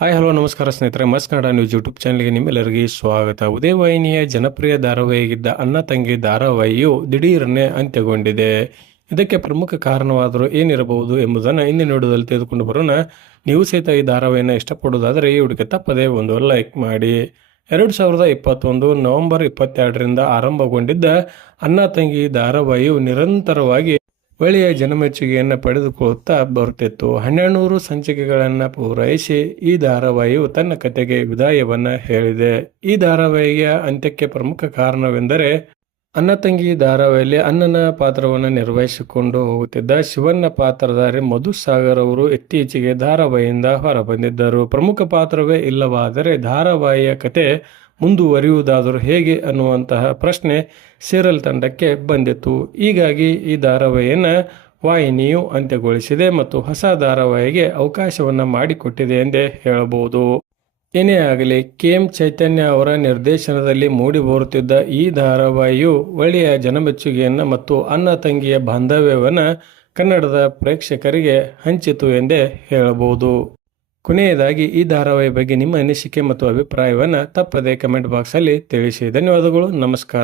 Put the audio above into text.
Hi hello ನಮಸ್ಕಾರ ಸ್ನೇಹಿತರೆ. ಮಸ್ ಕನ್ನಡ ನ್ಯೂಸ್ ಯೂಟ್ಯೂಬ್ ಚಾನಲ್ಗೆ ನಿಮ್ಮೆಲ್ಲರಿಗೆ ಸ್ವಾಗತ. ಉದಯವಾಹಿನಿಯ ಜನಪ್ರಿಯ ಧಾರಾವಾಹಿಯಾಗಿದ್ದ ಅಣ್ಣ ತಂಗಿ ಧಾರಾವಾಹಿಯು ದಿಢೀರನ್ನೇ ಅಂತ್ಯಗೊಂಡಿದೆ. ಇದಕ್ಕೆ ಪ್ರಮುಖ ಕಾರಣವಾದರೂ ಏನಿರಬಹುದು ಎಂಬುದನ್ನು ಇಂದಿನ ವಿಡಿಯೋದಲ್ಲಿ ತೆಗೆದುಕೊಂಡು ಬರೋಣ. ನೀವು ಸಹಿತ ಈ ಧಾರಾವಾಹಿಯನ್ನು ಇಷ್ಟಪಡೋದಾದರೆ ಈ ಹುಡುಗಿ ತಪ್ಪದೇ ಒಂದು ಲೈಕ್ ಮಾಡಿ. ಎರಡು ಸಾವಿರದ ಇಪ್ಪತ್ತೊಂದು ನವೆಂಬರ್ ಇಪ್ಪತ್ತೆರಡರಿಂದ ಆರಂಭಗೊಂಡಿದ್ದ ಅಣ್ಣ ತಂಗಿ ಧಾರಾವಾಹಿಯು ನಿರಂತರವಾಗಿ ಒಳ್ಳೆಯ ಜನಮೆಚ್ಚುಗೆಯನ್ನು ಪಡೆದುಕೊಳ್ಳುತ್ತಾ ಬರುತ್ತಿತ್ತು. ಹನ್ನೆರಡುನೂರು ಸಂಚಿಕೆಗಳನ್ನು ಪೂರೈಸಿ ಈ ಧಾರಾವಾಹಿಯು ತನ್ನ ಕತೆಗೆ ವಿದಾಯವನ್ನು ಹೇಳಿದೆ. ಈ ಧಾರಾವಾಹಿಯ ಅಂತ್ಯಕ್ಕೆ ಪ್ರಮುಖ ಕಾರಣವೆಂದರೆ ಅನ್ನ ತಂಗಿ ಧಾರಾವಾಹಿಯಲ್ಲಿ ಅನ್ನನ ಪಾತ್ರವನ್ನು ನಿರ್ವಹಿಸಿಕೊಂಡು ಹೋಗುತ್ತಿದ್ದ ಶಿವಣ್ಣ ಪಾತ್ರಧಾರಿ ಮಧುಸಾಗರ್ ಅವರು ಇತ್ತೀಚೆಗೆ ಧಾರಾವಾಹಿಯಿಂದ ಹೊರಬಂದಿದ್ದರು. ಪ್ರಮುಖ ಪಾತ್ರವೇ ಇಲ್ಲವಾದರೆ ಧಾರಾವಾಹಿಯ ಕತೆ ಮುಂದುವರಿಯುವುದಾದರೂ ಹೇಗೆ ಅನ್ನುವಂತಹ ಪ್ರಶ್ನೆ ಸೇರಲ್ ತಂಡಕ್ಕೆ ಬಂದಿತ್ತು. ಹೀಗಾಗಿ ಈ ಧಾರಾವಾಹಿಯನ್ನು ವಾಹಿನಿಯು ಅಂತ್ಯಗೊಳಿಸಿದೆ ಮತ್ತು ಹೊಸ ಧಾರಾವಾಹಿಗೆ ಅವಕಾಶವನ್ನು ಮಾಡಿಕೊಟ್ಟಿದೆ ಎಂದೇ ಹೇಳಬಹುದು. ಏನೇ ಆಗಲಿ, ಕೆ ಎಂ ಚೈತನ್ಯ ಅವರ ನಿರ್ದೇಶನದಲ್ಲಿ ಮೂಡಿ ಬರುತ್ತಿದ್ದ ಈ ಧಾರಾವಾಹಿಯು ಒಳ್ಳೆಯ ಜನಮೆಚ್ಚುಗೆಯನ್ನು ಮತ್ತು ಅನ್ನ ತಂಗಿಯ ಬಾಂಧವ್ಯವನ್ನು ಕನ್ನಡದ ಪ್ರೇಕ್ಷಕರಿಗೆ ಹಂಚಿತು ಎಂದೇ ಹೇಳಬಹುದು. ಕೊನೆಯದಾಗಿ ಈ ಧಾರಾವಾಹಿ ಬಗ್ಗೆ ನಿಮ್ಮ ಅನಿಸಿಕೆ ಮತ್ತು ಅಭಿಪ್ರಾಯವನ್ನು ತಪ್ಪದೆ ಕಮೆಂಟ್ ಬಾಕ್ಸಲ್ಲಿ ತಿಳಿಸಿ. ಧನ್ಯವಾದಗಳು ನಮಸ್ಕಾರ.